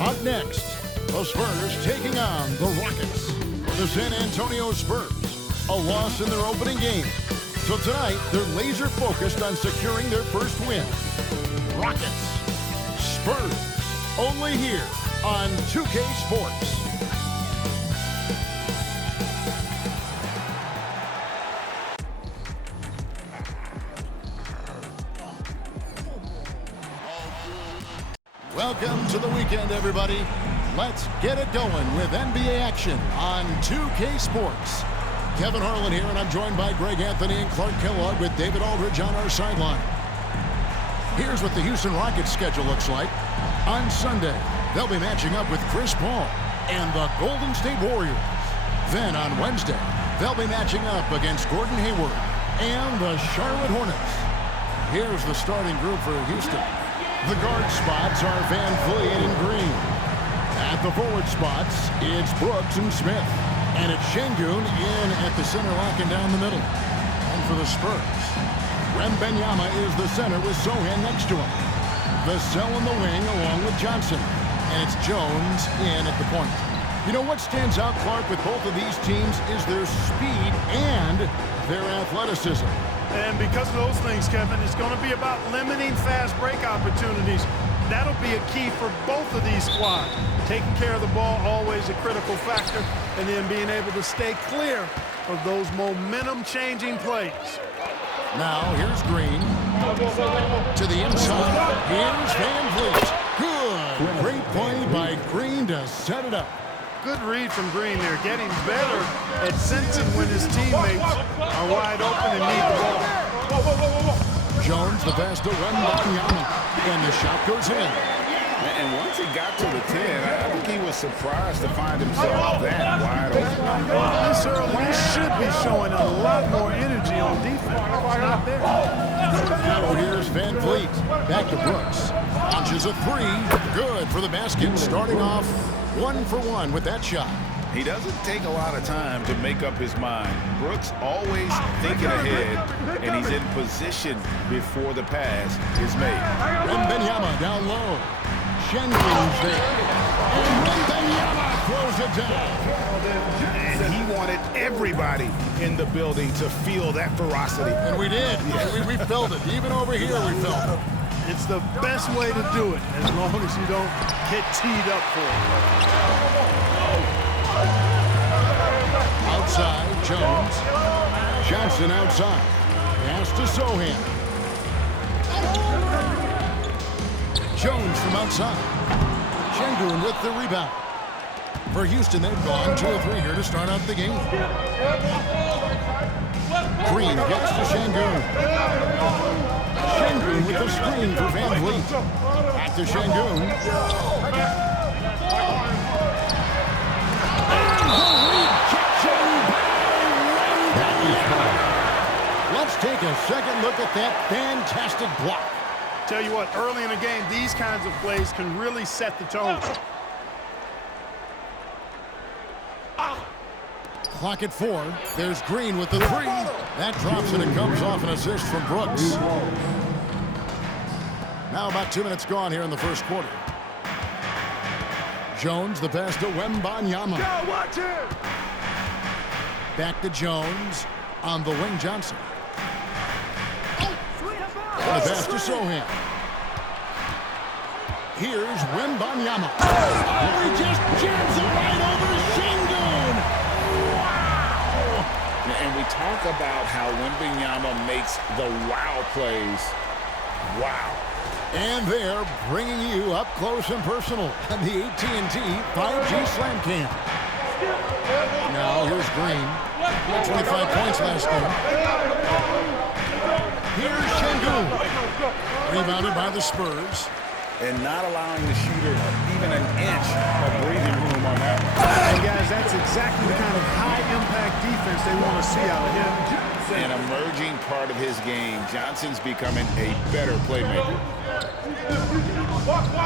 Up next, the Spurs taking on the Rockets. The San Antonio Spurs, a loss in their opening game. So tonight, they're laser focused on securing their first win. Rockets, Spurs, only here on 2K Sports. Welcome to the weekend, everybody. Let's get it going with NBA action on 2K Sports. Kevin Harlan here, and I'm joined by Greg Anthony and Clark Kellogg with David Aldridge on our sideline. Here's what the Houston Rockets schedule looks like. On Sunday, they'll be matching up with Chris Paul and the Golden State Warriors. Then on Wednesday, they'll be matching up against Gordon Hayward and the Charlotte Hornets. Here's the starting group for Houston. The guard spots are Van Vliet and Green. At the forward spots, it's Brooks and Smith. And it's Şengün in at the center, locking down the middle. And for the Spurs, Wembanyama is the center with Sochan next to him. Vassell in the wing along with Johnson. And it's Jones in at the point. You know what stands out, Clark, with both of these teams is their speed and their athleticism. And because of those things, Kevin, it's going to be about limiting fast break opportunities. That'll be a key for both of these squads. Taking care of the ball, always a critical factor, and then being able to stay clear of those momentum-changing plays. Now, here's Green. To the inside. Here's Van Vliet. Good. Great play by Green to set it up. Good read from Green there, getting better at sensing when his teammates are wide open and need the ball. Jones, the pass to Wembanyama, and the shot goes in. And once he got to the 10, I think he was surprised to find himself that wide open. This early, he should be showing a lot more energy on defense. It's not there. Now here's Van Vliet. Back to Brooks. Launches a three. Good for the basket. Starting off 1 for 1 with that shot. He doesn't take a lot of time to make up his mind. Brooks always thinking ahead, and he's in position before the pass is made. Wembanyama down low. Şengün's there. And Wembanyama throws it down. And he wanted everybody in the building to feel that ferocity. And we did. Yeah, we felt it. Even over here, we felt it. It's the best way to do it, as long as you don't get teed up for it. Outside, Jones. Johnson outside. Pass to Sochan. Jones from outside. Şengün with the rebound. For Houston, they've gone 2 or 3 here to start out the game. Green gets to Şengün. Şengün with the screen for Van Vliet. Back to Şengün. Let's take a second look at that fantastic block. Tell you what, early in the game, these kinds of plays can really set the tone. Clock at 4. There's Green with the 3. That drops and it comes off an assist from Brooks. Now about 2 minutes gone here in the first quarter. Jones, the pass to Wembanyama. Go, watch it! Back to Jones. On the wing, Johnson. And a pass to Sochan. Here's Wembanyama. Oh, he just jams it right over Şengün. Wow! And we talk about how Wembanyama makes the wow plays. Wow. And they're bringing you up close and personal on the AT&T 5G Slam Cam. Now here's Green. 25 points last game. Here's Şengün. Rebounded by the Spurs. And not allowing the shooter even an inch of breathing room on that. And guys, that's exactly the kind of high-impact defense they want to see out of him. An emerging part of his game. Johnson's becoming a better playmaker.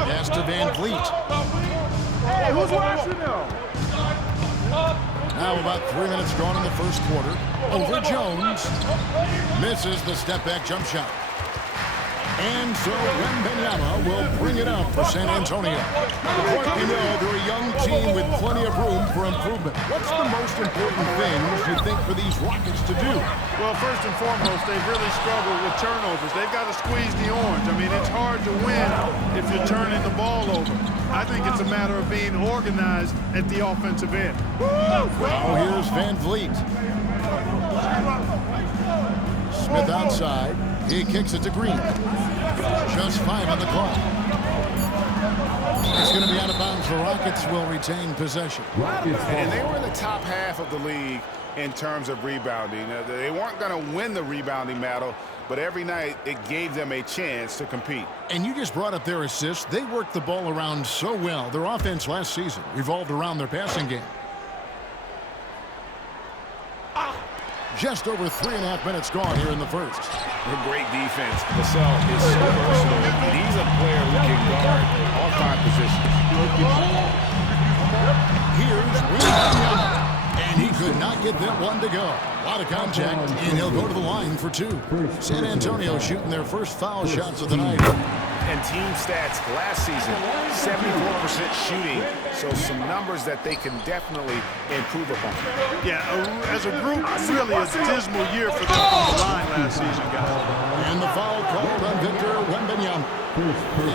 Pass to Van Vliet. Hey, who's watching now? Now about 3 minutes gone in the first quarter. Over Jones. Misses the step-back jump shot. And so Wembanyama will bring it up for San Antonio. You know, they're a young team with plenty of room for improvement. What's the most important things you think for these Rockets to do? Well, first and foremost, they've really struggled with turnovers. They've got to squeeze the orange. I mean, it's hard to win if you're turning the ball over. I think it's a matter of being organized at the offensive end. Now here's Van Vliet. Smith outside. He kicks it to Green. Just 5 on the clock. It's going to be out of bounds. The Rockets will retain possession. And they were in the top half of the league in terms of rebounding. They weren't going to win the rebounding battle, but every night it gave them a chance to compete. And you just brought up their assists. They worked the ball around so well. Their offense last season revolved around their passing game. Just over 3.5 minutes gone here in the first. A great defense. Vassell is so versatile. And he's a player who can guard all 5 positions. Here's Wembanyama. And he could not get that one to go. A lot of contact, and he'll go to the line for 2. San Antonio shooting their first foul shots of the night. And team stats last season, 74% shooting. So some numbers that they can definitely improve upon. Yeah, as a group, really a dismal year for them on the line last season, guys. And the foul called on Victor Wembanyama.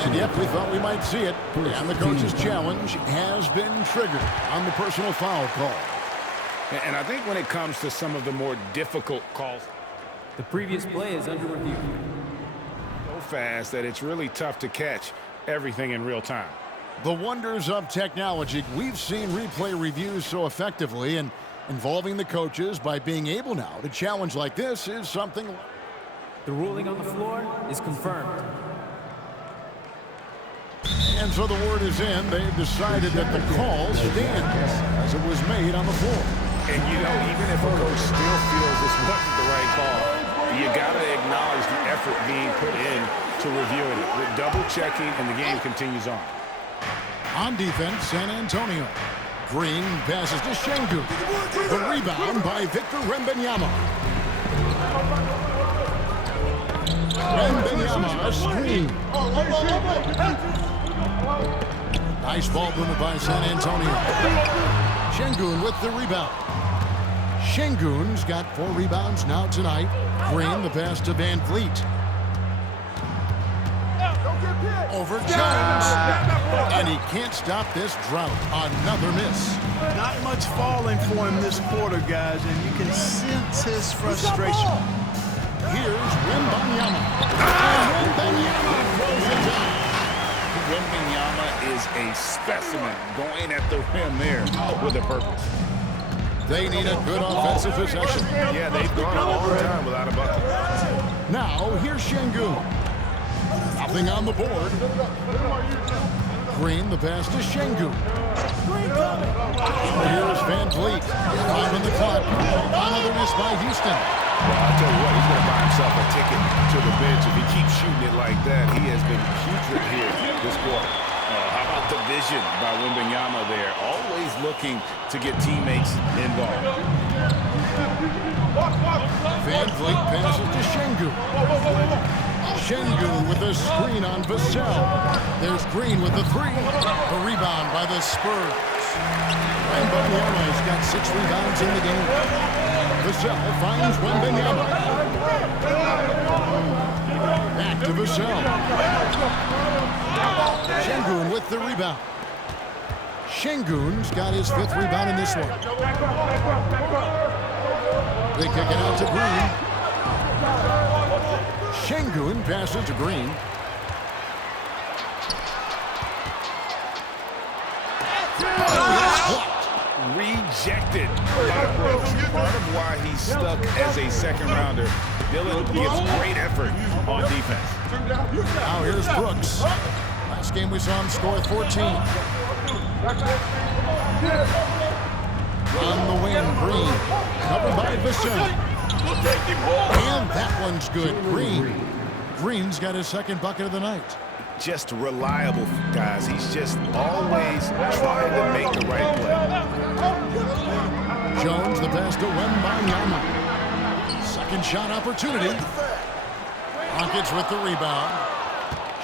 And yep, we thought we might see it. And the coach's challenge has been triggered on the personal foul call. And I think when it comes to some of the more difficult calls, the previous play is under review. So fast that it's really tough to catch everything in real time. The wonders of technology. We've seen replay reviews so effectively, and involving the coaches by being able now to challenge like this is something. The ruling on the floor is confirmed. And so the word is in. They've decided that the call stands as it was made on the floor. And, you know, even if a coach still feels this wasn't the right call, you got to acknowledge the effort being put in to reviewing it. With double-checking, and the game continues on. On defense, San Antonio. Green passes to Şengün. The rebound by Victor Wembanyama. Wembanyama, a screen. Nice ball movement by San Antonio. Şengün with the rebound. Şengün's got 4 rebounds now tonight. Green, the pass to Van Vliet. Over Jones. And he can't stop this drought. Another miss. Not much falling for him this quarter, guys, and you can sense his frustration. Here's Wembanyama. Wembanyama throws it down. Wembanyama is a specimen going at the rim there with a purpose. They need a good offensive possession. Yeah, they've gone a long time without a bucket. Now, here's Şengün. Nothing on the board. Green, the pass to Şengün. Here's Van Vliet. 5 on the clock. Another miss by Houston. Well, I'll tell you what, he's going to buy himself a ticket to the bench. If he keeps shooting it like that, he has been putrid here this quarter. How about the vision by Wembanyama there? Always looking to get teammates involved. Van Vliet passes to Şengün. Şengün with a screen on Vassell. There's Green with the 3. The rebound by the Spurs. Wembanyama's got 6 rebounds in the game. Vassell finds Wembanyama. Back to Vassell. Şengün with the rebound. Şengün's got his 5th rebound in this one. They kick it out to Green. Şengün passes to Green. Rejected by Brooks. Part of why he's stuck as a second rounder. Dillon gives great effort on defense. Now here's Brooks. Last game we saw him score 14. On the wing, Green. Covered by Vassell. And that one's good. Green's got his 2nd bucket of the night. Just reliable, guys. He's just always trying to make the right play. Jones, the pass to Wembanyama. Second shot opportunity. Rockets with the rebound.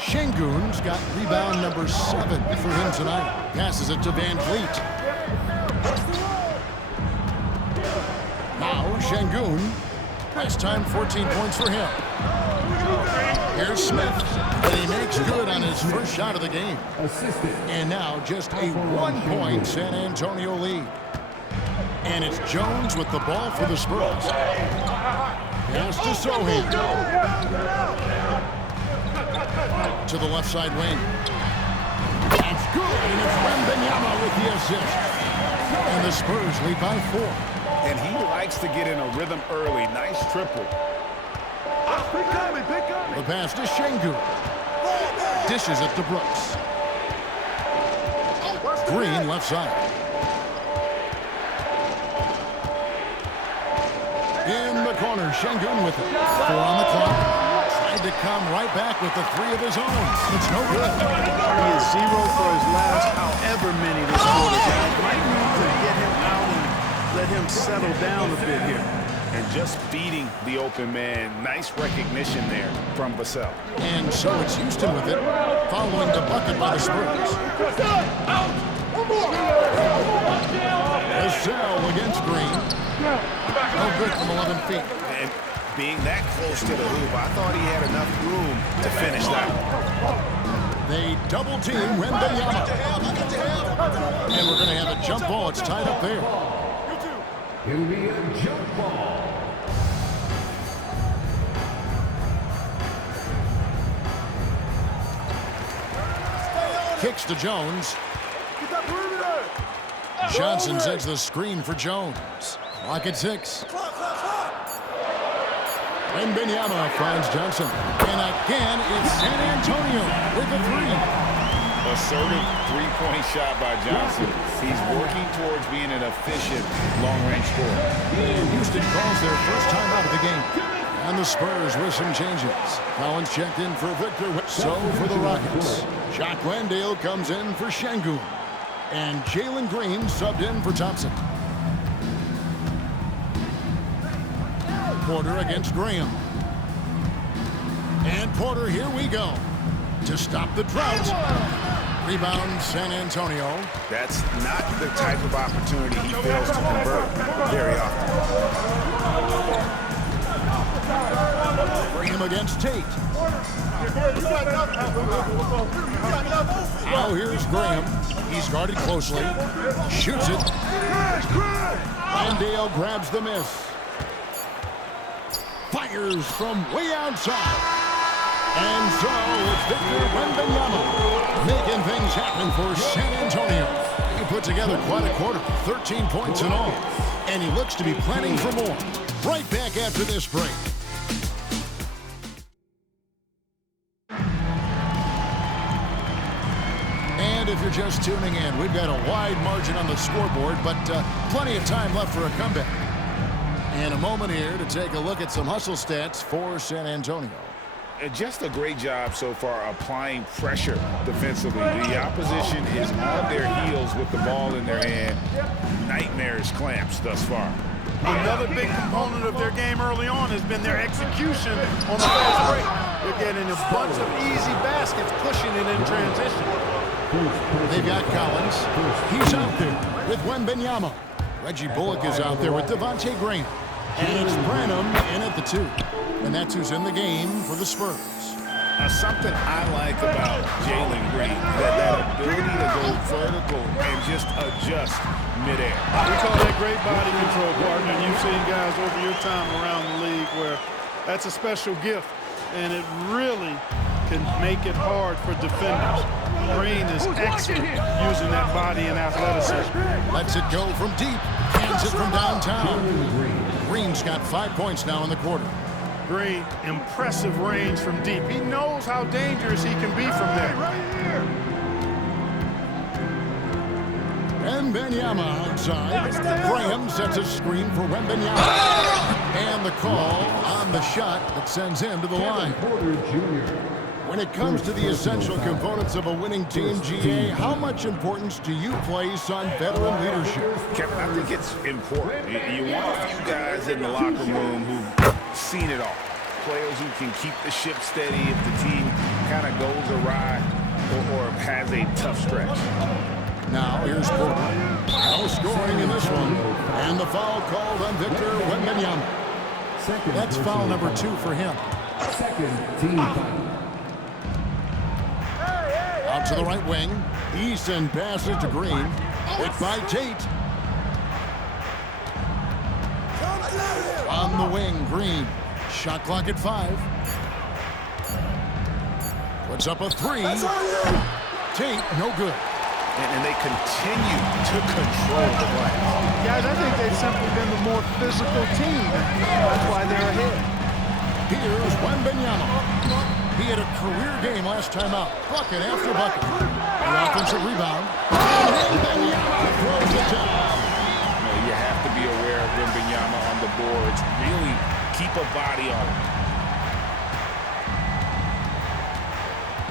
Şengün's got rebound number 7 for him tonight. Passes it to Van Vliet. Now Şengün. Last time 14 points for him. Here's Smith. And he makes good on his first shot of the game. And now just a 1-point San Antonio lead. And it's Jones with the ball for the Spurs. Pass to Sohi. To the left side wing. That's good, and it's Wembanyama with the assist. And the Spurs lead by 4. And he likes to get in a rhythm early. Nice triple. The pass to Şengün. Dishes it to Brooks. Green left side. In the corner, Şengün with it. 4 on the clock. Tried to come right back with the 3 of his own. It's no good. He is 0 for his last however many this quarter, guys. Might need to get him out and let him settle down a bit here. And just beating the open man. Nice recognition there from Vassell. And so it's Houston with it, following the bucket by the Spurs. Vassell against Green. No good from 11 feet. And being that close to the hoop, I thought he had enough room to finish that. They double team Wembanyama. And we're going to have a jump ball. It's tied up there. It'll be a jump ball. Kicks to Jones. Johnson sets the screen for Jones. Clock at 6. Wembanyama finds Johnson. And again, it's San Antonio with the 3. Assertive three-point shot by Johnson. He's working towards being an efficient long-range scorer. And Houston calls their first time out of the game. And the Spurs with some changes. Collins checked in for Victor. So for the Rockets, Jock Landale comes in for Şengün. And Jalen Green subbed in for Thompson. Porter against Graham. And Porter, here we go. To stop the drought. Rebound San Antonio. That's not the type of opportunity he fails to convert very often. Graham against Tate. Now here's Graham. He's guarded closely. Shoots it. And Dale grabs the miss. Fires from way outside. And so it's Victor Wembanyama making things happen for San Antonio. He put together quite a quarter, 13 points in all. And he looks to be planning for more. Right back after this break. And if you're just tuning in, we've got a wide margin on the scoreboard, but plenty of time left for a comeback. And a moment here to take a look at some hustle stats for San Antonio. Just a great job so far applying pressure defensively. The opposition is on their heels with the ball in their hand. Nightmares clamps thus far. Another big component of their game early on has been their execution on the fast break. They're getting a bunch of easy baskets, pushing it in transition. They've got Collins. He's out there with Wembanyama. Reggie Bullock is out there with Devontae Graham. And it's Branham in at the 2. And that's who's in the game for the Spurs. Something I like about Jalen Green, that ability to go vertical and just adjust midair. We call that great body control, partner. You've seen guys over your time around the league where that's a special gift, and it really can make it hard for defenders. Green is excellent using that body and athleticism. Lets it go from deep. Hands it from downtown. Green's got 5 points now in the quarter. Green, impressive range from deep. He knows how dangerous he can be from there. Wembanyama outside. Graham sets a screen for Wembanyama. And the call on the shot that sends him to the line. When it comes to the essential components of a winning team, GA, how much importance do you place on veteran leadership? Kevin, I think it's important. You want a few guys in the locker room who've seen it all. Players who can keep the ship steady if the team kind of goes awry or has a tough stretch. Now here's Porter. No scoring in this one. And the foul called on Victor Wembanyama. That's foul number 2 for him. Second team foul. Out to the right wing. Easton passes to Green. Picked by Tate. On the wing, Green. Shot clock at 5. Puts up a 3. Tate, no good. And they continue to control the glass. Guys, I think they've simply been the more physical team. That's why they're ahead. Here's Wembanyama. He had a career game last time out. Bucket after bucket. The offensive rebound. Wembanyama throws it down. You have to be aware of Wembanyama on the boards. Really keep a body on him.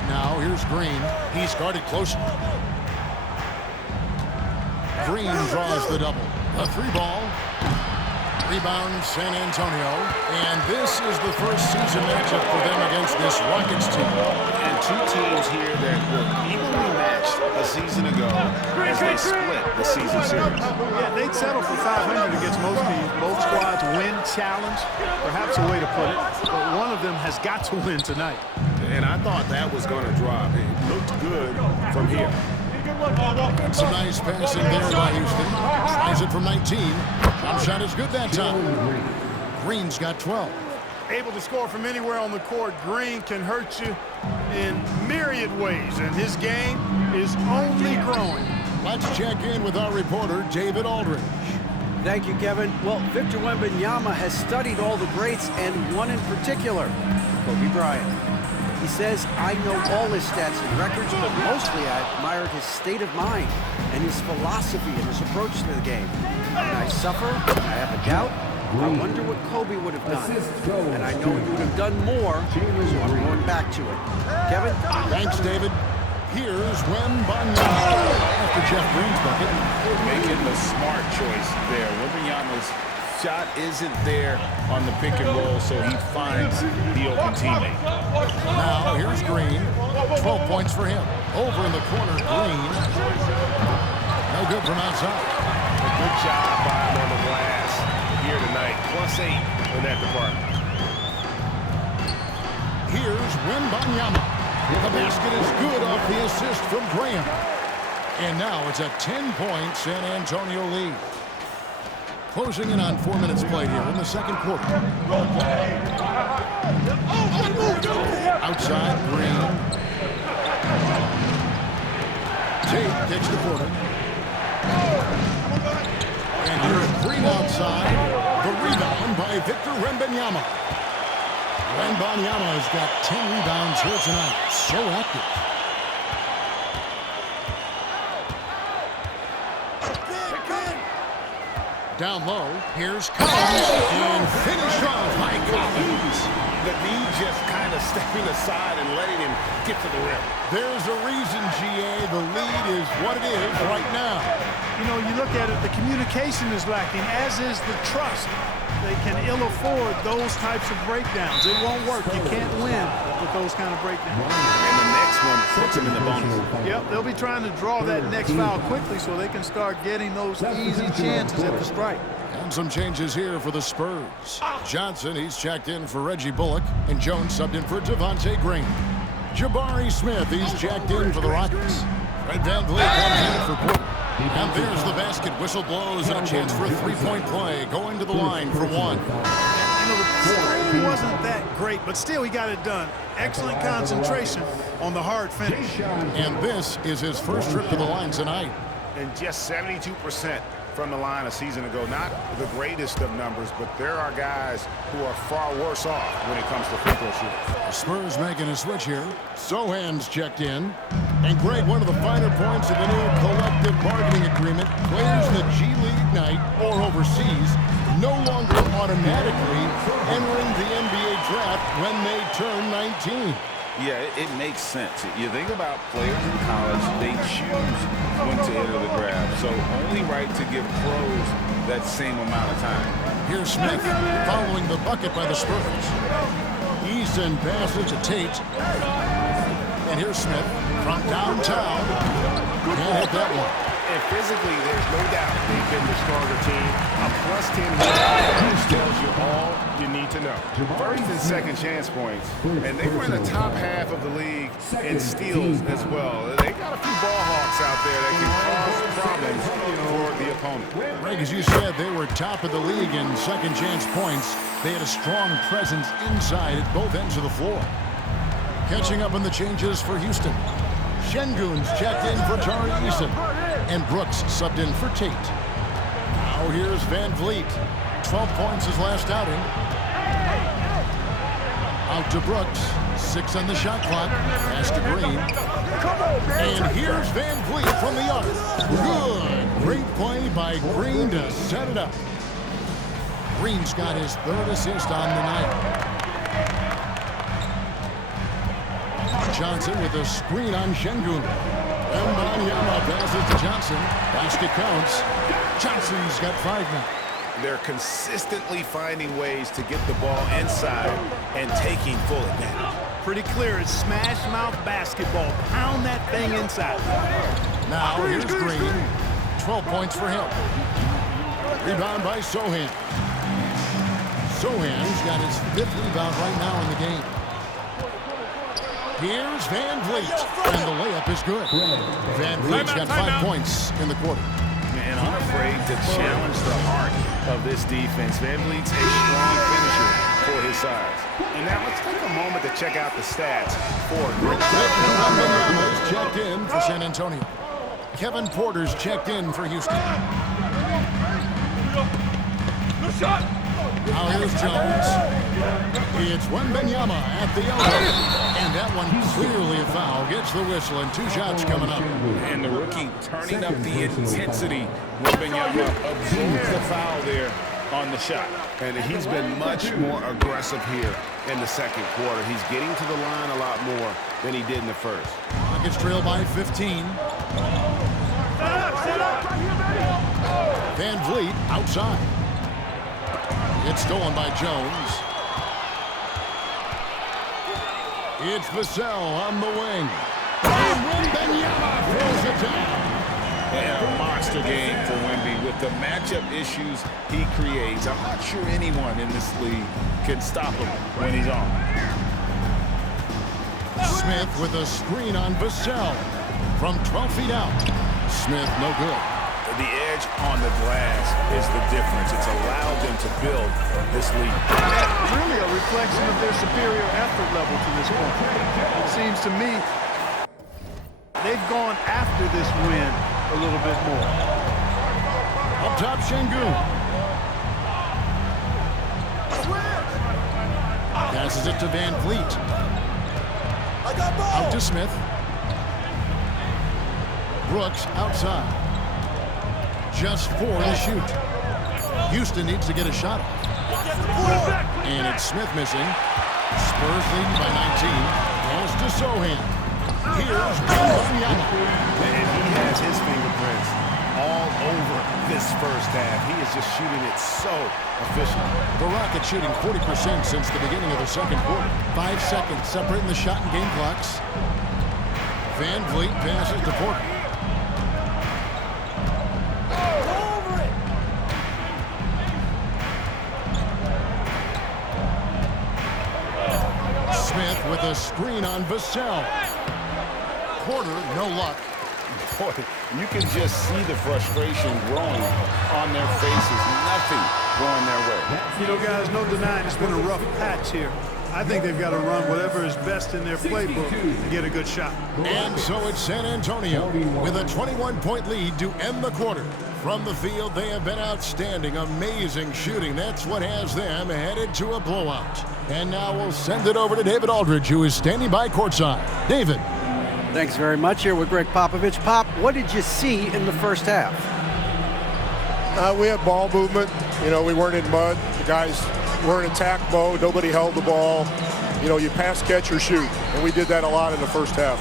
Now here's Green. He's guarded closely. Green draws the double. A 3-ball. Rebound San Antonio. And this is the first season matchup for them against this Rockets team. And 2 teams here that were evenly matched a season ago as they split the season series. Yeah, they'd settle for 500 against most teams. Both squads win challenge, perhaps a way to put it. But one of them has got to win tonight. And I thought that was going to drop. It looked good from here. That's a nice passing there by Houston. Tries it from 19. Jump shot is good that time. Green's got 12. Able to score from anywhere on the court. Green can hurt you in myriad ways, and his game is only growing. Let's check in with our reporter, David Aldridge. Thank you, Kevin. Well, Victor Wembanyama has studied all the greats and one in particular, Kobe Bryant. He says, I know all his stats and records, but mostly I admired his state of mind and his philosophy and his approach to the game. When I suffer, when I have a doubt, I wonder what Kobe would have done. And I know he would have done more, so I'm going back to it. Kevin? Thanks, David. Here's Wembanyama after Jeff Green's bucket. Making the smart choice there. Wembanyama's shot isn't there on the pick and roll, so he finds the open teammate. Now here's Green. 12 points for him. Over in the corner, Green. No good from outside. A good job by him on the glass here tonight. +8 in that department. Here's Wembanyama. The basket is good off the assist from Graham. And now it's a 10-point San Antonio lead. Closing in on 4 minutes played here in the second quarter. Outside, Green. Tate takes the quarter. And here's Green outside. The rebound by Victor Wembanyama. Wembanyama has got 10 rebounds here tonight. So active. Down low, here's Collins, and finished off by Collins. The knee just kind of stepping aside and letting him get to the rim. There's a reason, GA, the lead is what it is right now. You know, you look at it, the communication is lacking, as is the trust. They can ill afford those types of breakdowns. It won't work. You can't win with those kind of breakdowns. And the next one puts him in the bonus. Yep, they'll be trying to draw that next foul quickly so they can start getting those easy chances at the strike. And some changes here for the Spurs. Johnson, he's checked in for Reggie Bullock, and Jones subbed in for Devontae Green. Jabari Smith, he's checked in for the Rockets. Fred VanVleet comes in for Porter. And there's the basket. Whistle blows and a chance for a three-point play. Going to the line for one. You know, the screen wasn't that great, but still he got it done. Excellent concentration on the hard finish. And this is his first trip to the line tonight. And just 72% from the line a season ago. Not the greatest of numbers, but there are guys who are far worse off when it comes to free throw shooting. The Spurs making a switch here. Sohan's checked in. And Greg, one of the finer points of the new collective bargaining agreement, players in the G League Ignite or overseas no longer automatically entering the NBA draft when they turn 19. Yeah, it makes sense. You think about players in college, they choose when to enter the draft. So only right to give pros that same amount of time. Here's Smith following the bucket by the Spurs. Easton passes to Tate. And here's Smith from downtown. Can't hit that one. And physically, there's no doubt they've been the stronger team. A +10 win tells you all you need to know. First and second chance points, and they were in the top half of the league in steals as well. They got a few ball hawks out there that can cause problems for the opponent. Greg, as you said, they were top of the league in second chance points. They had a strong presence inside at both ends of the floor. Catching up on the changes for Houston. Şengün's checked in for Tari Eason. And Brooks subbed in for Tate. Now here's Van Vliet. 12 points his last outing. Out to Brooks. 6 on the shot clock. Pass to Green. And here's Van Vliet from the arc. Good. Great play by Green to set it up. Green's got his 3rd assist on the night. Johnson with a screen on Şengün. Wembanyama passes to Johnson. Basket counts. Johnson's got 5 now. They're consistently finding ways to get the ball inside and taking full advantage. Pretty clear. It's smash mouth basketball. Pound that thing inside. Now here's Green. 12 points for him. Rebound by Sochan. Sohan's got his 5th rebound right now in the game. Here's Van Vliet, and the layup is good. Van Vliet's got 5 points in the quarter. Man, unafraid to challenge the heart of this defense. Van Vliet's a strong finisher for his size. And now let's take a moment to check out the stats for Greg. Wembanyama's checked in for San Antonio. Kevin Porter's checked in for Houston. Now here's Jones. It's Wembanyama at the elbow. And that one clearly a foul. Gets the whistle and 2 shots coming up. And the rookie turning up the intensity. Wembanyama absorbs the foul there on the shot. And he's been much more aggressive here in the second quarter. He's getting to the line a lot more than he did in the first. Rockets trail by 15. Van Vliet outside. It's stolen by Jones. It's Vassell on the wing. And Wembanyama throws it down. And a monster game for Wemby with the matchup issues he creates. I'm not sure anyone in this league can stop him when he's on. Smith with a screen on Vassell from 12 feet out. Smith no good. The edge on the glass is the difference. It's allowed them to build this lead. Really a reflection of their superior effort level to this point. It seems to me they've gone after this win a little bit more. Up top, Şengün. Passes it to Van Vliet. Out to Smith. Brooks outside. Just 4 to shoot. Houston needs to get a shot off. And it's Smith missing. Spurs leading by 19. Goes to Sochan. Here's Wembanyama. And he has his fingerprints all over this first half. He is just shooting it so efficient. The Rockets shooting 40% since the beginning of the second quarter. 5 seconds separating the shot and game clocks. Van Vliet passes to Porter. Smith with a screen on Vassell. Porter, no luck. Boy, you can just see the frustration growing on their faces. Nothing going their way. You know, guys, no denying it's been a rough patch here. I think they've got to run whatever is best in their playbook to get a good shot. And so it's San Antonio with a 21-point lead to end the quarter. From the field, they have been outstanding, amazing shooting. That's what has them headed to a blowout. And now we'll send it over to David Aldridge, who is standing by courtside. David. Thanks very much. Here with Greg Popovich. Pop, what did you see in the first half? We had ball movement. You know, we weren't in mud. The guys were in attack mode. Nobody held the ball. You know, you pass, catch, or shoot. And we did that a lot in the first half.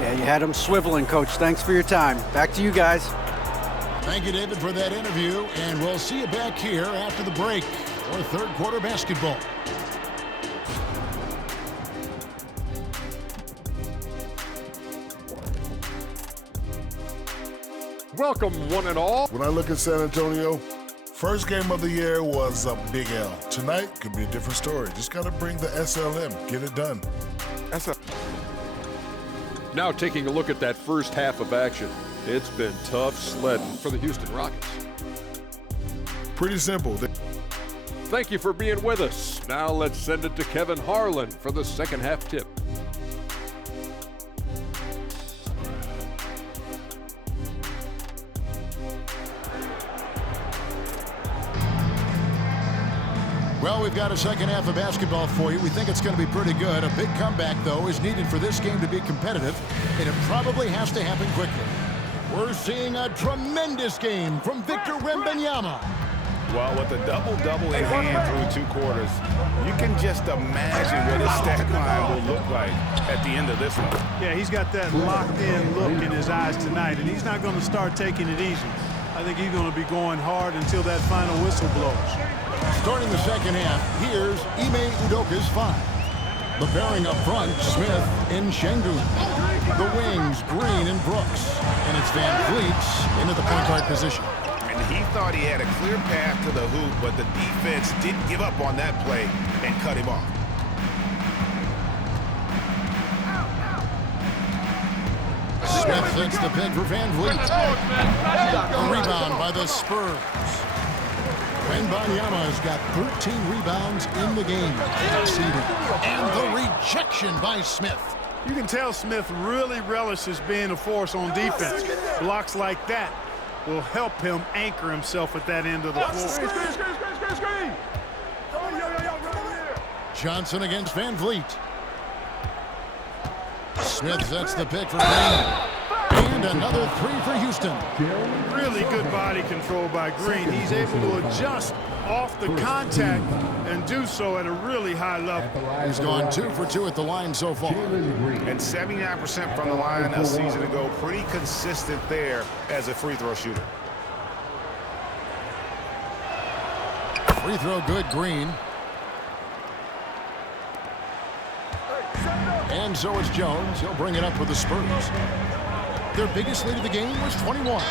Yeah, you had them swiveling, Coach. Thanks for your time. Back to you guys. Thank you, David, for that interview. And we'll see you back here after the break for third quarter basketball. Welcome, one and all. When I look at San Antonio, first game of the year was a big L. Tonight could be a different story. Just got to bring the SLM, get it done. Now taking a look at that first half of action. It's been tough sledding for the Houston Rockets. Pretty simple. Thank you for being with us. Now let's send it to Kevin Harlan for the second half tip. Well, we've got a second half of basketball for you. We think it's going to be pretty good. A big comeback, though, is needed for this game to be competitive, and it probably has to happen quickly. We're seeing a tremendous game from Victor Wembanyama. Well, with a double-double in hand through 2 quarters, you can just imagine what his stat line will look like at the end of this one. Yeah, he's got that locked-in look in his eyes tonight, and he's not going to start taking it easy. I think he's going to be going hard until that final whistle blows. Starting the second half, here's Ime Udoka's 5. The pairing up front, Smith and Şengün. The wings, Green and Brooks. And it's Van Vliet into the point guard position. And he thought he had a clear path to the hoop, but the defense didn't give up on that play and cut him off. Smith sets the pick for Van Vliet. A rebound by the Spurs. Wembanyama's got 13 rebounds in the game. And the rejection by Smith. You can tell Smith really relishes being a force on defense. Blocks like that will help him anchor himself at that end of the floor. Johnson against Van Vliet. Smith sets the pick for Green. And another 3 for Houston. Really good body control by Green. He's able to adjust off the contact and do so at a really high level. He's gone 2 for 2 at the line so far. And 79% from the line a season ago. Pretty consistent there as a free throw shooter. Free throw good, Green. And so it's Jones. He'll bring it up with the Spurs. Their biggest lead of the game was 21. And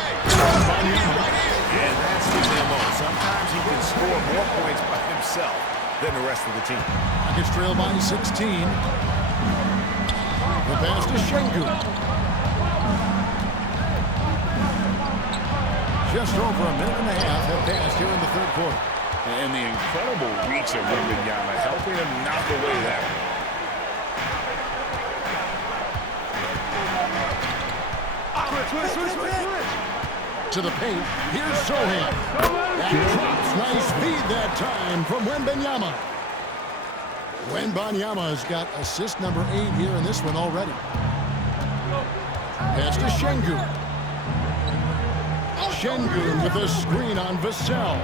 that's the MO. Sometimes he can score more points by himself than the rest of the team. Rockets trail by 16. The pass to Şengün. Just over a minute and a half have passed here in the third quarter. And the incredible reach of Wembanyama helping him knock away that one. To the paint, here's Sohan. And drops, nice feed that time from Wembanyama. Wembanyama's got assist number 8 here in this one already. Pass to Şengün. Şengün with a screen on Vassell.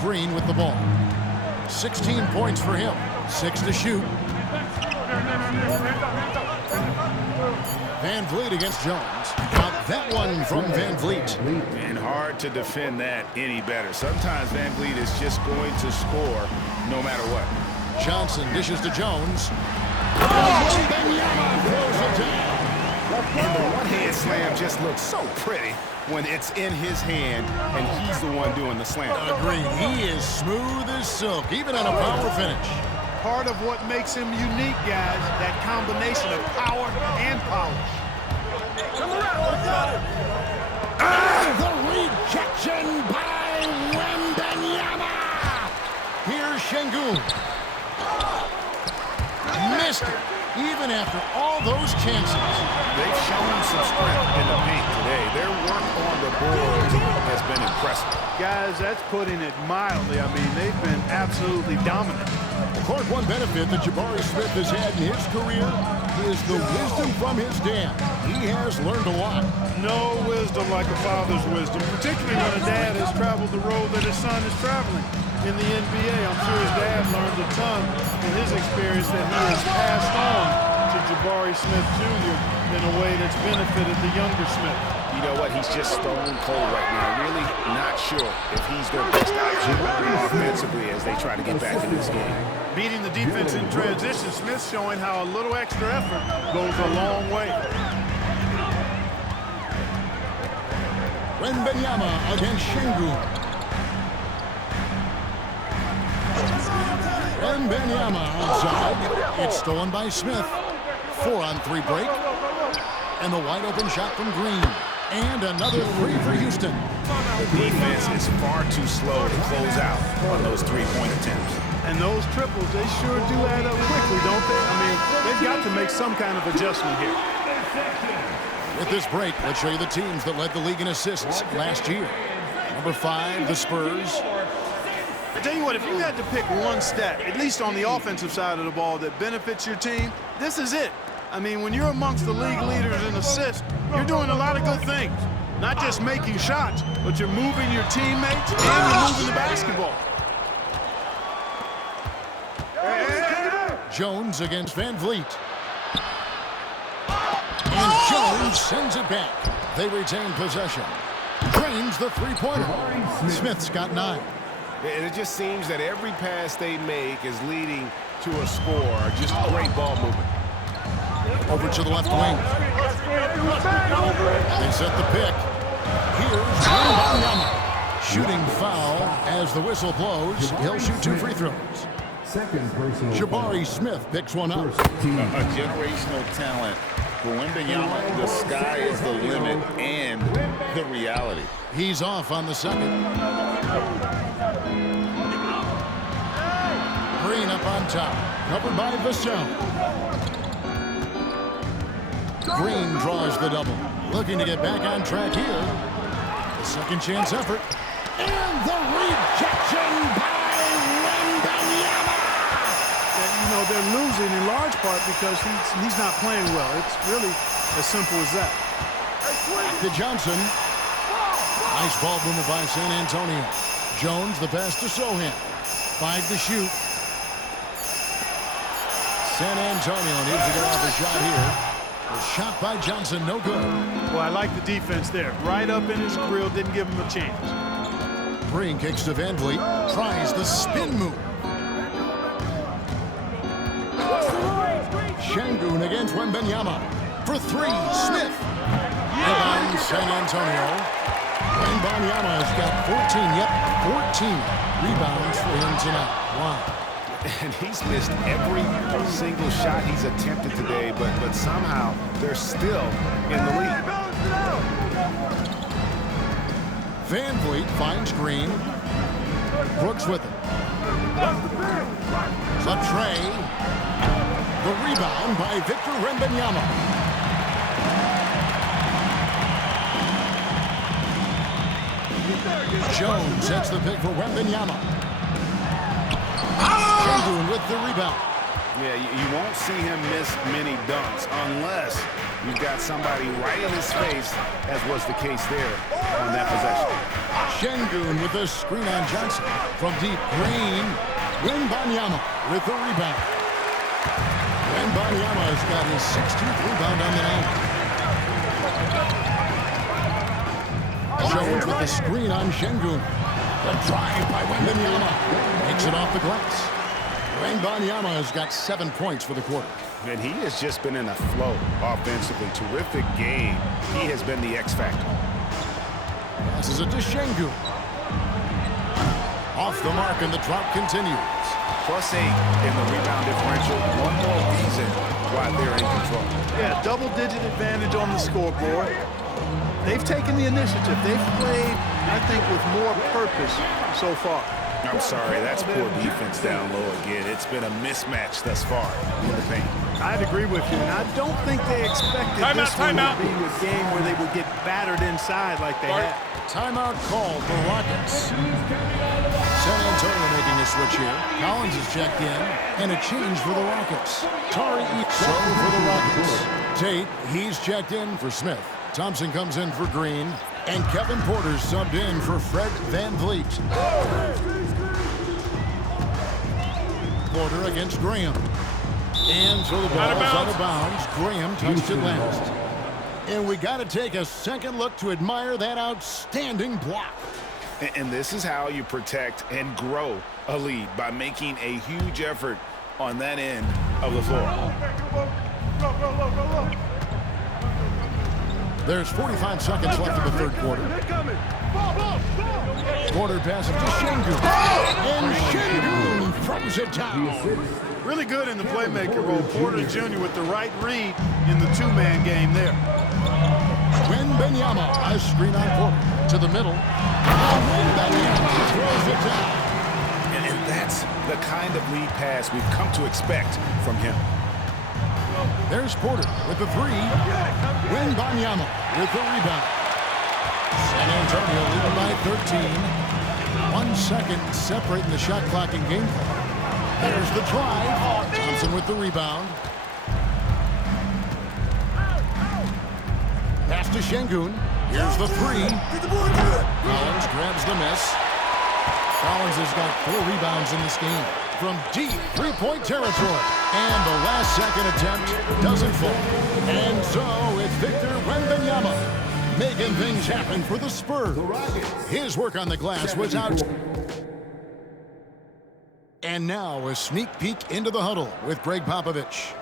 Green with the ball. 16 points for him. 6 to shoot. Van Vliet against Jones. Got that one from Van Vliet. And hard to defend that any better. Sometimes Van Vliet is just going to score no matter what. Johnson dishes to Jones. Wembanyama throws it down. And the one-hand slam just looks so pretty when it's in his hand and he's the one doing the slam. Agreed. He is smooth as silk, even on a power finish. Part of what makes him unique, guys, that combination of power and polish. The rejection by Wembanyama. Here's Şengün. Missed it, even after all those chances. They've shown some strength in the paint today. Their work on the boards has been impressive. Guys, that's putting it mildly. I mean, they've been absolutely dominant. Clark, one benefit that Jabari Smith has had in his career is the wisdom from his dad. He has learned a lot. No wisdom like a father's wisdom, particularly when a dad has traveled the road that his son is traveling. In the NBA, I'm sure his dad learned a ton from his experience that he has passed on to Jabari Smith Jr. in a way that's benefited the younger Smith. You know what? He's just stone cold right now. Really not sure if he's their best option offensively as they try to get back in this game. Beating the defense in transition, Smith showing how a little extra effort goes a long way. Wembanyama against Şengün. Wembanyama outside. It's stolen by Smith. 4-on-3 break. And the wide open shot from Green. And another three for Houston. The defense is far too slow to close out on those three-point attempts. And those triples, they sure do add up quickly, don't they? I mean, they've got to make some kind of adjustment here. With this break, let's show you the teams that led the league in assists last year. Number 5, the Spurs. I tell you what, if you had to pick one stat, at least on the offensive side of the ball, that benefits your team, this is it. I mean, when you're amongst the league leaders in assists, you're doing a lot of good things. Not just making shots, but you're moving your teammates and you're moving the basketball. Jones against Van Vliet. And Jones sends it back. They retain possession. Drains the three-pointer. Smith's got 9. And it just seems that every pass they make is leading to a score. Just great ball movement. Over to the left wing. They set the pick. Here's Wembanyama. Shooting foul as the whistle blows. He'll shoot 2 free throws. Second personal. Jabari Smith picks one up. A generational talent. For Wembanyama, the sky is the limit and the reality. He's off on the second. Green up on top. Covered by Vassell. Green draws the double. Looking to get back on track here. The second chance effort. And the rejection by Wembanyama. And, you know, they're losing in large part because he's not playing well. It's really as simple as that. Back to Johnson. Nice ball movement by San Antonio. Jones, the pass to Sohan. 5 to shoot. San Antonio needs to get off a shot here. The shot by Johnson, no good. Well, I like the defense there. Right up in his grill, didn't give him a chance. Green kicks to Van Vliet. Tries the spin move. Şengün against Wembanyama. For 3, Smith. Rebound San Antonio. Wembanyama has got 14 rebounds for him tonight. Wow. And he's missed every single shot he's attempted today, but somehow they're still in the lead. Van Vliet finds Green. Brooks with it. Trey. The rebound by Victor Wembanyama. Jones sets the pick for Wembanyama. Şengün with the rebound. Yeah, you won't see him miss many dunks unless you've got somebody right in his face, as was the case there on that possession. Şengün with a screen on Johnson. From deep, Green. Wembanyama with the rebound. Wembanyama has got his 16th rebound on the night. Jones with the screen on Şengün. The drive by Wembanyama. Takes it off the glass. Wembanyama has got 7 points for the quarter. And he has just been in a flow offensively. Terrific game. He has been the X factor. Passes it to Şengün. Off the mark, and the drought continues. +8 in the rebound differential. One more reason why they're in control. Yeah, double-digit advantage on the scoreboard. They've taken the initiative. They've played, I think, with more purpose so far. I'm sorry, that's poor defense down low again. It's been a mismatch thus far in the paint. I'd agree with you, and I don't think they expected this one to be a game where they would get battered inside like they had. Timeout called for Rockets. San Antonio making a switch here. Collins is checked in, and a change for the Rockets. Tari Eason for the Rockets. Tate, he's checked in for Smith. Thompson comes in for Green, and Kevin Porter's subbed in for Fred Van Vliet. Porter against Graham. And so the ball is out of bounds. Graham touched it last. And we got to take a second look to admire that outstanding block. And this is how you protect and grow a lead, by making a huge effort on that end of the floor. There's 45 seconds left in the third quarter. Quarter passes to Şengün. And Şengün throws it down. Really good in the playmaker role. Porter Jr. with the right read in the two-man game there. Wembanyama, a screen on Porter to the middle. And Wembanyama throws it down. And that's the kind of lead pass we've come to expect from him. There's Porter with the three. Wembanyama with the rebound. San Antonio leading by 13. 1 second separating the shot clock and game clock. There's the drive. Thompson with the rebound. Pass to Şengün. Here's the three. Collins grabs the miss. Collins has got 4 rebounds in this game from deep three-point territory. And the last second attempt doesn't fall. And so it's Victor Wembanyama making things happen for the Spurs. His work on the glass was out. And now a sneak peek into the huddle with Greg Popovich.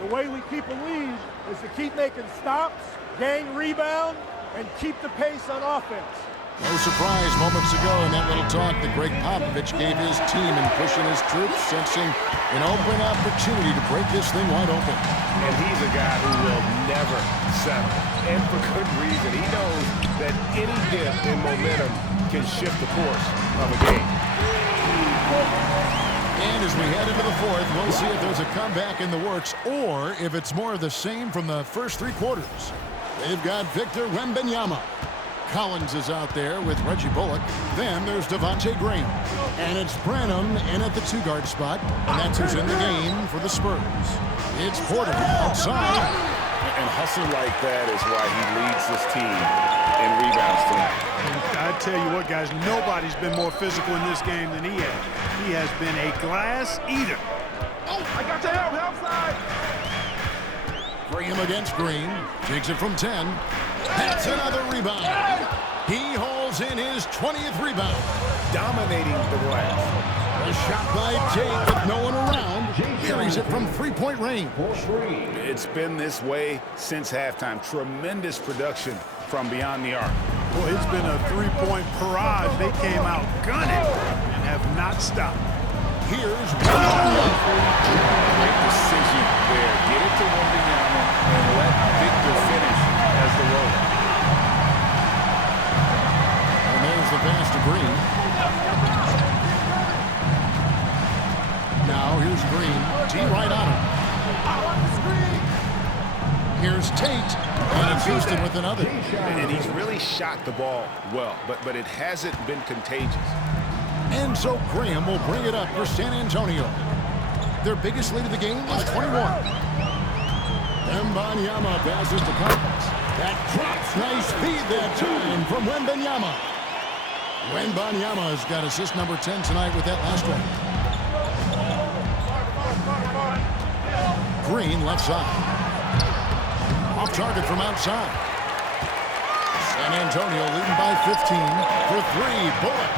The way we keep a lead is to keep making stops, gain rebound, and keep the pace on offense. No surprise moments ago in that little talk that Greg Popovich gave his team in pushing his troops, sensing an open opportunity to break this thing wide open. And he's a guy who will never settle. And for good reason. He knows that any dip in momentum can shift the course of a game. And as we head into the fourth, we'll see if there's a comeback in the works or if it's more of the same from the first 3 quarters. They've got Victor Wembanyama. Collins is out there with Reggie Bullock. Then there's Devontae Graham. And it's Branham in at the 2-guard spot. And that's who's in the game for the Spurs. It's Porter outside. And hustle like that is why he leads this team in rebounds tonight. I tell you what, guys, nobody's been more physical in this game than he has. He has been a glass eater. Oh, I got to help side. Graham against Green. Takes it from 10. That's another rebound. He holds in his 20th rebound. Dominating the glass. A shot by Jake with no one around. Carries it from 3-point range. It's been this way since halftime. Tremendous production from beyond the arc. Well, it's been a 3-point parade. They came out gunning and have not stopped. Here's Great decision there. Get it to Wembanyama and let Victor finish as the roller. And there's the pass to Green. Now here's Green. T right on him. Here's Tate. And it's Houston with another. And he's really shot the ball well, but it hasn't been contagious. And so Graham will bring it up for San Antonio. Their biggest lead of the game is 21. Wembanyama passes to Collins. That drops. Nice feed that time from Wembanyama. Wembanyama has got assist number 10 tonight with that last one. Green left side. Off target from outside. San Antonio leading by 15 for 3. Bullock.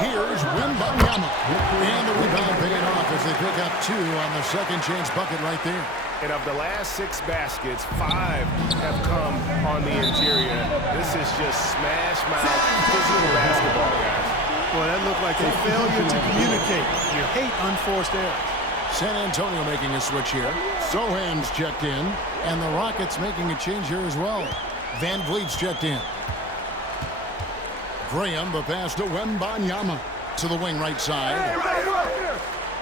Here's Wembanyama. And the rebound paying off as they pick up 2 on the second chance bucket right there. And of the last 6 baskets, 5 have come on the interior. This is just smash mouth physical basketball, guys. Boy, that looked like a failure to communicate. You hate unforced errors. San Antonio making a switch here. Sohan's checked in. And the Rockets making a change here as well. Van Vliet's checked in. Graham, the pass to Wembanyama to the wing right side.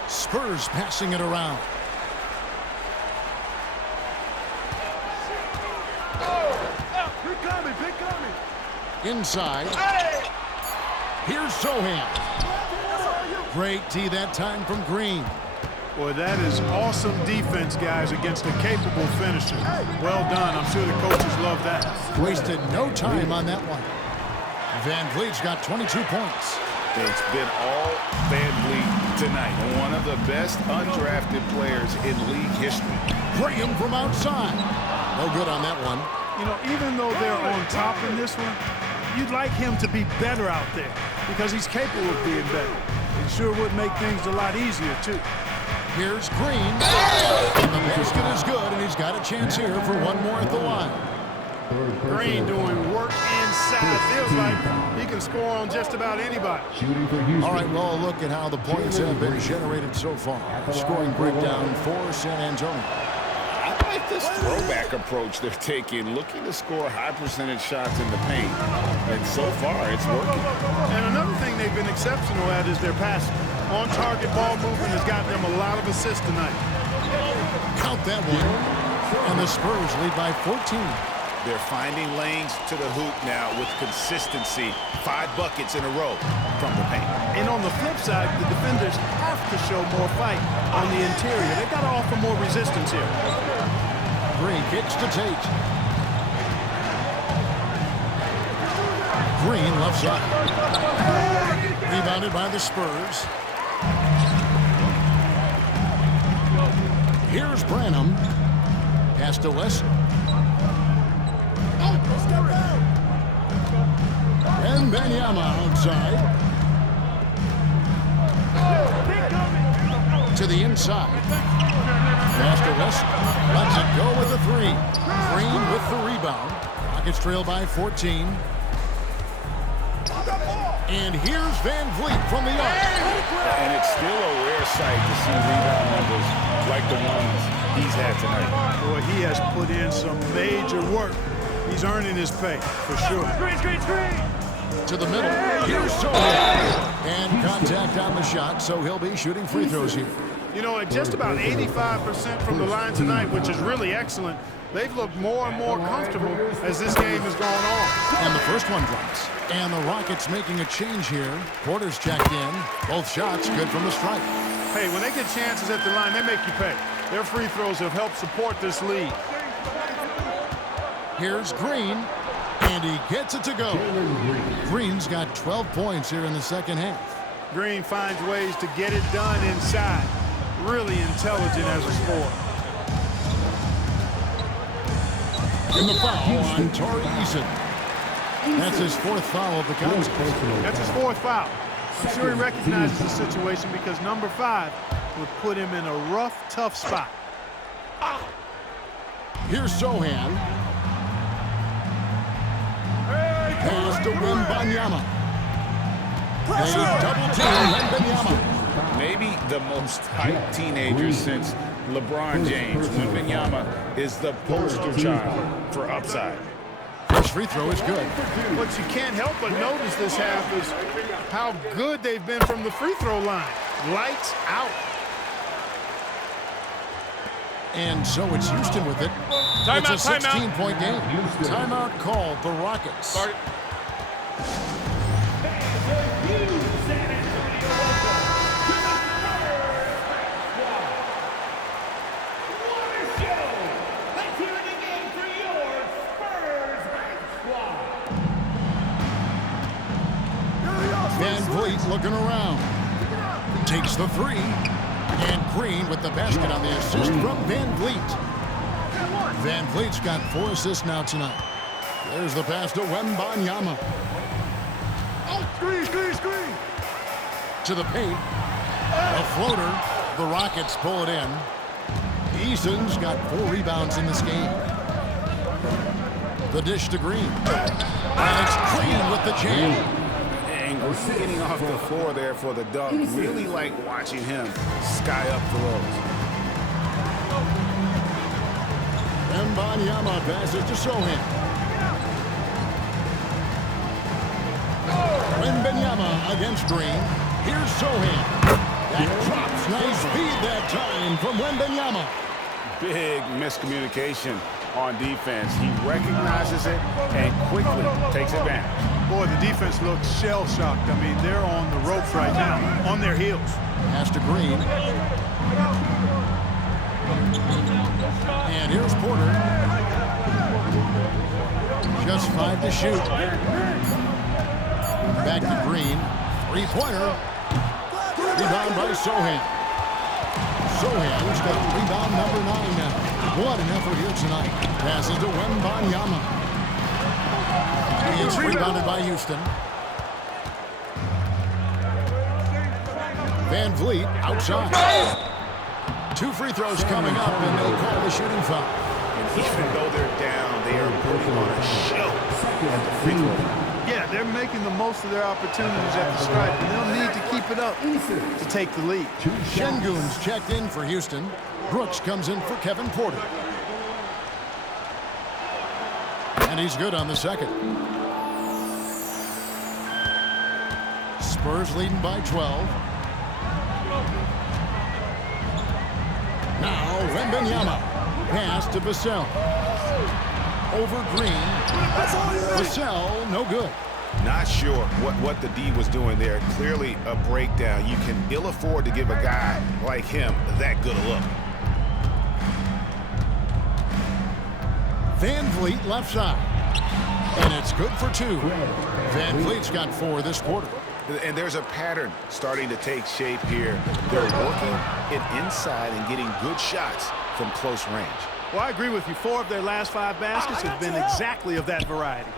Spurs passing it around. Inside. Here's Sohan. Great tee that time from Green. Boy, that is awesome defense, guys, against a capable finisher. Well done. I'm sure the coaches love that. Wasted no time on that one. Van Vliet's got 22 points. It's been all Van Vliet tonight. One of the best undrafted players in league history. Graham from outside. No good on that one. You know, even though they're on top in this one, you'd like him to be better out there because he's capable of being better. It sure would make things a lot easier, too. Here's Green. And the basket is good, and he's got a chance here for one more at the line. Green doing work inside. Feels like he can score on just about anybody. All right, well, look at how the points have been generated so far. Scoring breakdown for San Antonio. I like this throwback approach they're taking, looking to score high percentage shots in the paint. And so far, it's working. And another thing they've been exceptional at is their passing. On-target ball movement has gotten them a lot of assists tonight. Count that one. And the Spurs lead by 14. They're finding lanes to the hoop now with consistency. 5 buckets in a row from the paint. And on the flip side, the defenders have to show more fight on the interior. They've got to offer more resistance here. Green kicks to Tate. Green left side. Rebounded by the Spurs. Here's Branham. Pass to West. And Benyama outside. To the inside. Pass to West. Lets it go with the 3. Green with the rebound. Rockets trail by 14. And here's Van Vliet from the arc. And it's still a rare sight to see rebound numbers like the ones he's had tonight. Boy, he has put in some major work. He's earning his pay, for sure. To the middle. Here's Sohan. And contact on the shot, so he'll be shooting free throws here. You know, at just about 85% from the line tonight, which is really excellent, they've looked more and more comfortable as this game has gone on. And the first one drops. And the Rockets making a change here. Porter's checked in. Both shots good from the stripe. Hey, when they get chances at the line, they make you pay. Their free throws have helped support this lead. Here's Green, and he gets it to go. Green's got 12 points here in the second half. Green finds ways to get it done inside. Really intelligent as a scorer. In the foul on Torrey Eason. That's his 4th foul of the contest. That's his 4th foul. I'm sure he recognizes the situation because number 5 would put him in a rough, tough spot. Here's Sohan. Pass to Wembanyama. They double team Wembanyama. Maybe the most hyped teenager since LeBron James. Wembanyama is the poster child for upside. First free throw is good. What you can't help but notice this half is how good they've been from the free throw line. Lights out. And so it's Houston with it. It's a 16-point game. Timeout called the Rockets. Van Vliet looking around. Takes the 3. And Green with the basket on the assist from Van Vliet. Van Vliet's got 4 assists now tonight. There's the pass to Wembanyama. Screen. To the paint. A floater. The Rockets pull it in. Eason's got 4 rebounds in this game. The dish to Green. And it's Green with the jam. And getting off the floor there for the dunk. Really like watching him sky up throws. Wembanyama passes to Sohan. Wembanyama against Green. Here's Sohan. That drops. Nice feed that time from Wembanyama. Big miscommunication on defense. He recognizes it and quickly takes advantage. Boy, the defense looks shell-shocked. I mean, they're on the ropes right now, on their heels. Pass to Green. And here's Porter. Just 5 to shoot. Back to Green. 3-pointer. Rebound by Sohan. Sohan's got rebound number 9 now. What an effort here tonight. Passes to Wembanyama. He is rebounded by Houston. Van Vliet outside. 2 free throws coming up, and they call the shooting foul. And even though they're down, they are putting on a at the free throw line. Yeah, they're making the most of their opportunities at the stripe, and they'll need to keep it up to take the lead. Şengün's checked in for Houston. Brooks comes in for Kevin Porter. And he's good on the second. Spurs leading by 12. Now Wembanyama. Pass to Vassell. Over Green. Vassell, no good. Not sure what the D was doing there. Clearly a breakdown. You can ill afford to give a guy like him that good a look. Van Vliet left side. And it's good for 2. Van Vliet's got 4 this quarter. And there's a pattern starting to take shape here. They're working it inside and getting good shots from close range. Well, I agree with you. 4 of their last 5 baskets have been exactly of that variety.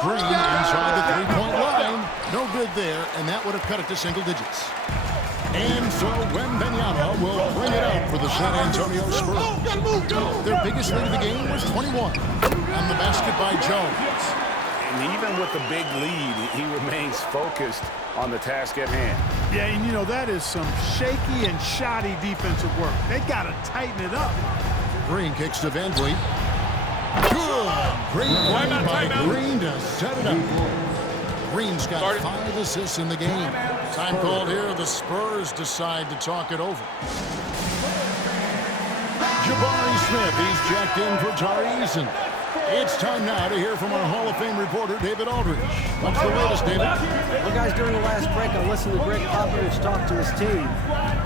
Green inside the three-point line. No good there, and that would have cut it to single digits. And so Wembanyama will bring it up for the San Antonio Spurs. Their biggest lead of the game was 21. And the basket by Jones. And even with the big lead, he remains focused on the task at hand. Yeah, and you know, that is some shaky and shoddy defensive work. They got to tighten it up. Green kicks to Van Vliet. Good. Great play by Green to set it up. Green's got 5 assists in the game. Time called here. The Spurs decide to talk it over. Jabari Smith, he's checked in for Tari Eason. It's time now to hear from our Hall of Fame reporter, David Aldridge. What's the latest, David? Well, guys, during the last break, I listened to Greg Popovich talk to his team.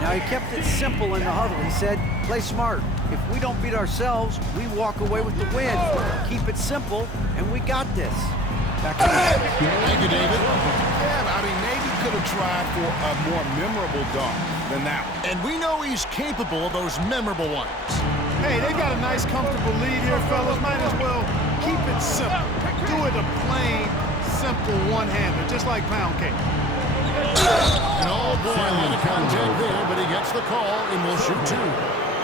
Now, he kept it simple in the huddle. He said, play smart. If we don't beat ourselves, we walk away with the win. Keep it simple, and we got this. Back to you. Thank you, David. Yeah, I mean, maybe could have tried for a more memorable dunk than that one. And we know he's capable of those memorable ones. Hey, they got a nice, comfortable lead here, fellas. Might as well keep it simple. Do it a plain, simple one-hander, just like pound cake. And oh boy, a lot of contact there, but he gets the call and will shoot 2.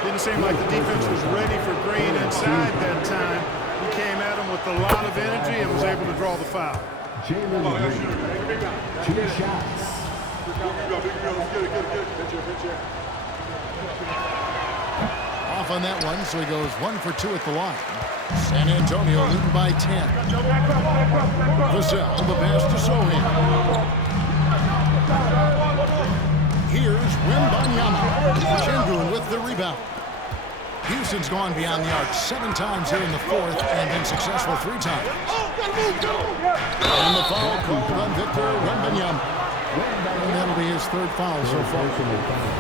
Didn't seem like the defense was ready for Green inside that time. He came at him with a lot of energy and was able to draw the foul. Jalen Green, 2 shots. Off on that one, so he goes 1 for 2 at the line. San Antonio leading by 10. Vassell, the pass to Sohan. Here's Wembanyama. Şengün with the rebound. Houston's gone beyond the arc 7 times here in the 4th and been successful 3 times. And the foul called on Victor Wembanyama. And that'll be his 3rd foul so far.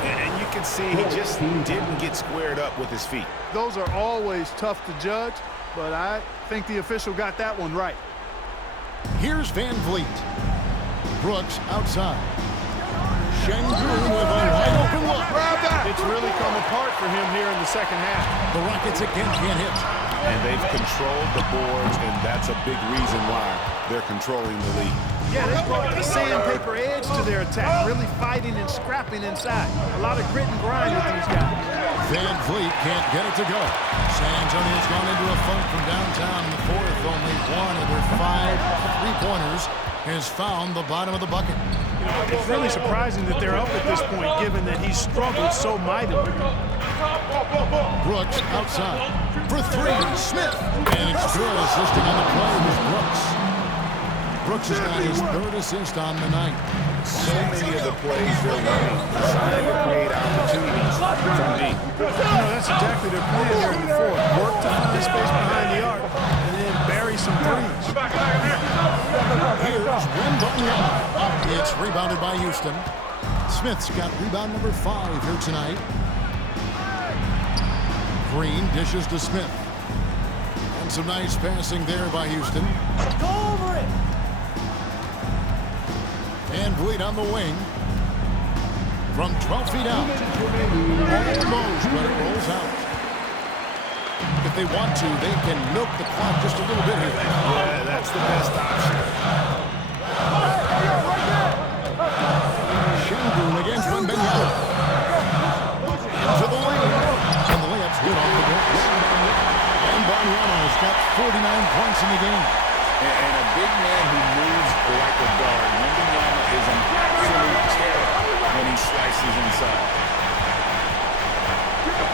And you can see he just didn't get squared up with his feet. Those are always tough to judge, but I think the official got that one right. Here's Van Vliet. Brooks outside. Şengün with a wide open look. It's really come apart for him here in the second half. The Rockets again can't hit. And they've controlled the boards, and that's a big reason why they're controlling the lead. Yeah, they brought the sandpaper edge to their attack, really fighting and scrapping inside. A lot of grit and grind with these guys. Van Vliet can't get it to go. San Antonio's gone into a funk from downtown in the 4th. Only 1 of their 5 3-pointers has found the bottom of the bucket. It's really surprising that they're up at this point, given that he struggled so mightily. Brooks outside for 3. Smith. And it's good. Assisting on the play was Brooks. Brooks has got his 3rd assist on the night. So many of the plays they're running designed to create opportunities from deep. That's exactly their plan here in the 4th. Work to find space behind the arc and then bury some threes. Here's Wembanyama. It's rebounded by Houston. Smith's got rebound number 5 here tonight. Green dishes to Smith. And some nice passing there by Houston. Go over it. And Vliet on the wing. From 12 feet out. Almost, but it rolls out. If they want to, they can milk the clock just a little bit here. Yeah, that's the best option. Şengün against Wembanyama. Into the lane. And the layup's good off the glass. Wembanyama has got 49 points in the game. And a big man who moves like a guard. Wembanyama is an absolute terror when he slices inside.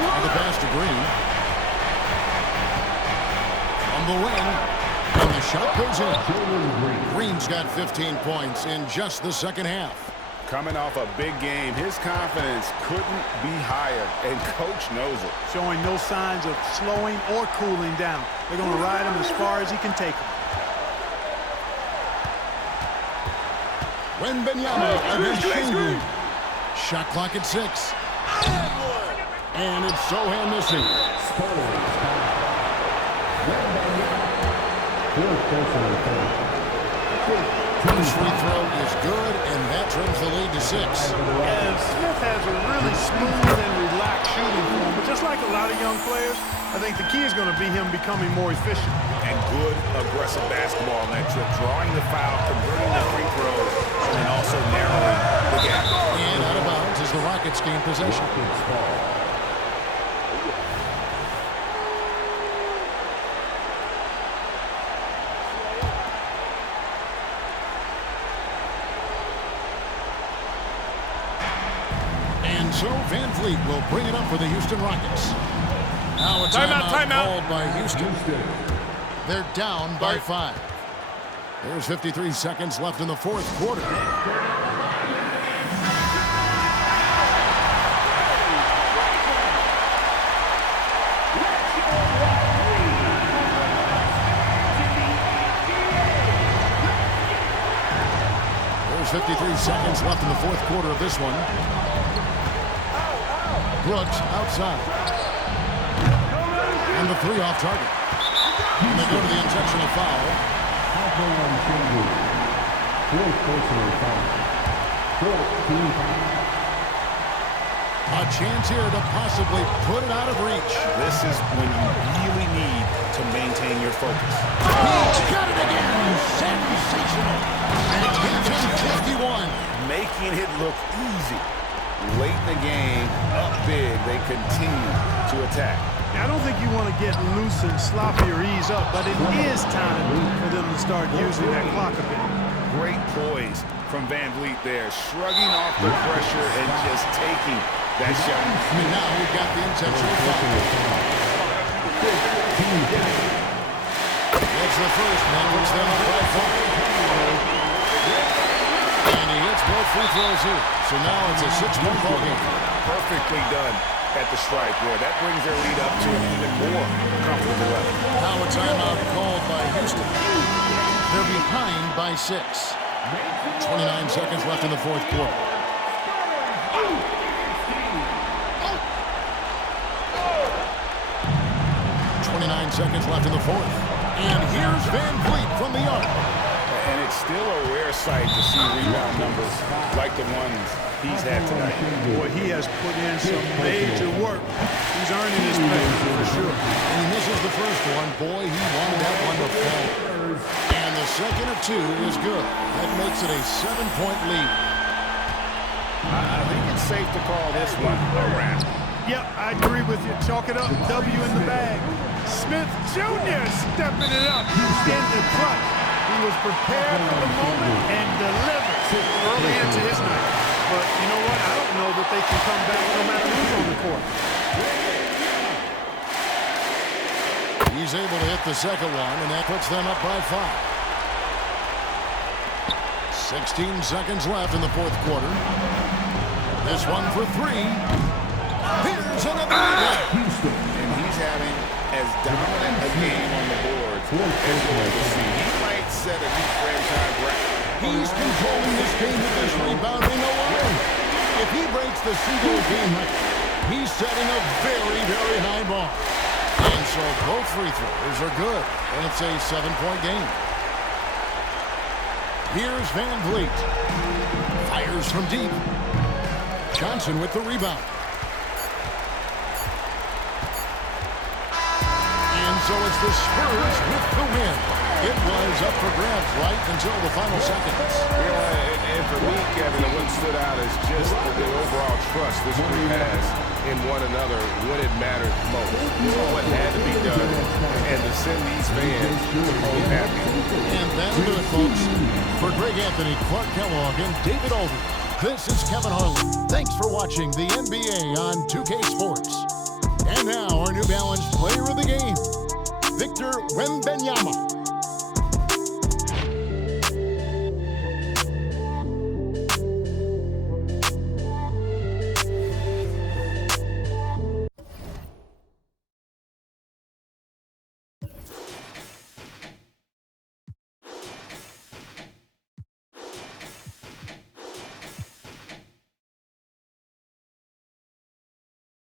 On the pass to Green. On the wing. And the shot goes in. Green's got 15 points in just the second half. Coming off a big game, his confidence couldn't be higher, and Coach knows it. Showing no signs of slowing or cooling down. They're going to ride him as far as he can take him. Wembanyama against Shingu. Shot clock at 6. And it's Sohan missing. First free throw is good, and that trims the lead to 6. And Smith has a really smooth and relaxed shooting form, but just like a lot of young players, I think the key is going to be him becoming more efficient. And good, aggressive basketball on that trip, drawing the foul, converting the free throws, and also narrowing the gap. And out of bounds as the Rockets gain possession. So Van Vliet will bring it up for the Houston Rockets. Now a timeout called by Houston. They're down by 5. There's 53 seconds left in the fourth quarter. There's 53 seconds left in the fourth quarter of this one. Brooks outside. And the 3 off target. And they go to the intentional foul. A chance here to possibly put it out of reach. This is when you really need to maintain your focus. He's got it again. Sensational. And it gives him 51. Making it look easy. Late in the game, up big, they continue to attack. I don't think you want to get loose and sloppy or ease up, but it is time for them to start using that clock a bit. Great poise from Van Vliet there, shrugging off the pressure and just taking that shot. And now we've got the intentional foul. That's the first, and that puts them up by 5. And he hits both free throws here. So now it's a 6-point ball game. Perfectly done at the strike there. That brings their lead up to an even more comfortable level. Now a timeout called by Houston. They're behind by 6. 29 seconds left in the fourth quarter. Seconds left in the fourth. And here's Van Vliet from the arc. And it's still a rare sight to see rebound numbers like the ones he's had tonight. Boy, he has put in some major work. He's earning his pay for sure. And he misses the first one. Boy, he wanted that one to fall. And the second of 2 is good. That makes it a 7-point lead. I think it's safe to call this one a wrap. Yep, I agree with you. Chalk it up. W in the bag. Smith Jr. stepping it up in the clutch. He was prepared for the moment and delivered early into his night. But you know what? I don't know that they can come back no matter who's on the court. He's able to hit the second one, and that puts them up by 5. 16 seconds left in the fourth quarter. This one for 3. Here's another rebound. And he's having as dominant a game on the boards as we'll ever see. He might set a new franchise record. He's controlling this game with this rebounding alone. If he breaks the single game record, he's setting a very, very high bar. And so both free throws are good, and it's a 7-point game. Here's Van Vliet. Fires from deep. Johnson with the rebound. And so it's the Spurs with the win. It was up for grabs right until the final seconds. Yeah, and for me, Kevin, what stood out is just the overall trust this group has in one another when it matters most. What had to be done, and to send these fans home happy. And that'll do it, folks. For Greg Anthony, Clark Kellogg, and David Aldridge, this is Kevin Harlan. Thanks for watching the NBA on 2K Sports. And now, our New Balance player of the game, Victor Wembanyama.